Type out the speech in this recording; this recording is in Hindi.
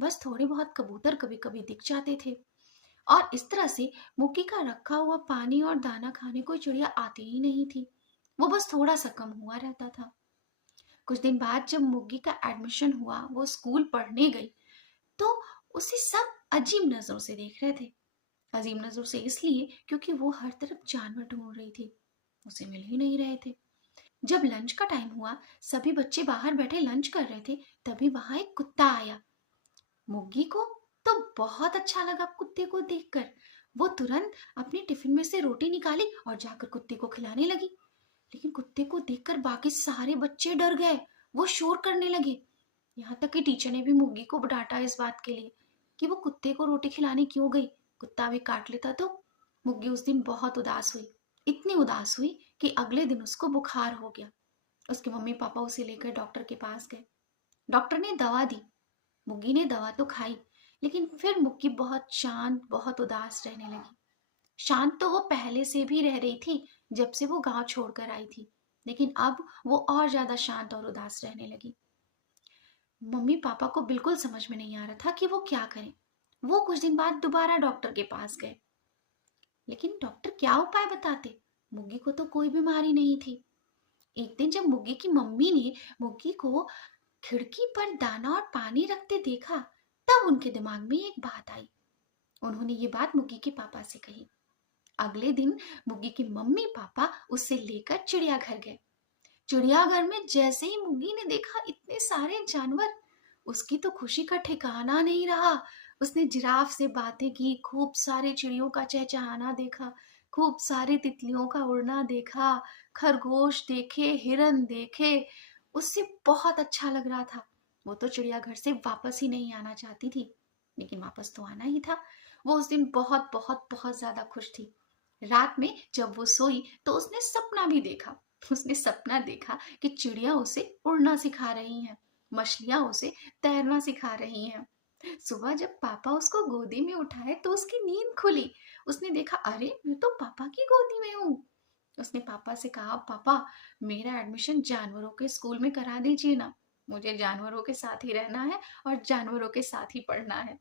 बस थोड़े बहुत कबूतर कभी कभी दिख जाते थे। और इस तरह से मुक्की का रखा हुआ पानी और दाना खाने कोई चिड़िया आती ही नहीं थी। वो बस थोड़ा सा कम हुआ रहता था। कुछ दिन बाद जब मुग्गी का एडमिशन हुआ, वो स्कूल पढ़ने गई, तो उसे सब अजीब नजरों से देख रहे थे। अजीब नजरों से इसलिए क्योंकि वो हर तरफ जानवर ढूंढ रही थी, उसे मिल ही नहीं रहे थे। जब लंच का टाइम हुआ, सभी बच्चे बाहर बैठे लंच कर रहे थे, तभी वहां एक कुत्ता आया। मुग्गी को तो बहुत अच्छा लगा कुत्ते को देखकर। वो तुरंत अपने टिफिन में से रोटी निकाली और जाकर कुत्ते को खिलाने लगी। लेकिन कुत्ते को देखकर बाकी सारे बच्चे डर गए। वो शोर करने लगे। यहाँ तक कि टीचर ने भी मुग्गी को डांटा इस बात के लिए कि वो कुत्ते को रोटी खिलाने क्यों गई, कुत्ता भी काट लेता तो। मुग्गी उस दिन बहुत उदास हुई, इतनी उदास हुई कि अगले दिन उसको बुखार हो गया। उसके मम्मी पापा उसे लेकर डॉक्टर के पास गए। डॉक्टर ने दवा दी। मुग्गी ने दवा तो खाई, लेकिन फिर मुग्गी बहुत शांत, बहुत उदास रहने लगी। शांत तो वो पहले से भी रह रही थी, जब से वो गांव छोड़कर आई थी, लेकिन अब वो और ज्यादा शांत और उदास रहने लगी। मम्मी पापा को बिल्कुल समझ में नहीं आ रहा था कि वो क्या करें। वो कुछ दिन बाद दोबारा डॉक्टर के पास गए, लेकिन डॉक्टर क्या उपाय बताते। मुग्गी को तो कोई बीमारी नहीं थी। एक दिन जब मुग्गी की मम्मी ने मुग्गी को खिड़की पर दाना और पानी रखते देखा, तब उनके दिमाग में एक बात आई। उन्होंने ये बात मुग्गी के पापा से कही। अगले दिन मुग्गी की मम्मी पापा उसे लेकर चिड़ियाघर गए। चिड़ियाघर में जैसे ही मुग्गी ने देखा इतने सारे जानवर, उसकी तो खुशी का ठिकाना नहीं रहा। उसने जिराफ से बातें की, खूब सारे चिड़ियों का चहचहाना देखा, खूब सारी तितलियों का उड़ना देखा, खरगोश देखे, हिरन देखे। उससे बहुत अच्छा लग रहा था। वो तो चिड़ियाघर से वापस ही नहीं आना चाहती थी, लेकिन वापस तो आना ही था। वो उस दिन बहुत बहुत बहुत ज्यादा खुश थी। रात में जब वो सोई तो उसने सपना भी देखा। उसने सपना देखा कि चिड़िया उसे उड़ना सिखा रही हैं, मछलियां उसे तैरना सिखा रही हैं। सुबह जब पापा उसको गोदी में उठाए तो उसकी नींद खुली। उसने देखा, अरे मैं तो पापा की गोदी में हूँ। उसने पापा से कहा, पापा मेरा एडमिशन जानवरों के स्कूल में करा दीजिए ना, मुझे जानवरों के साथ ही रहना है और जानवरों के साथ ही पढ़ना है।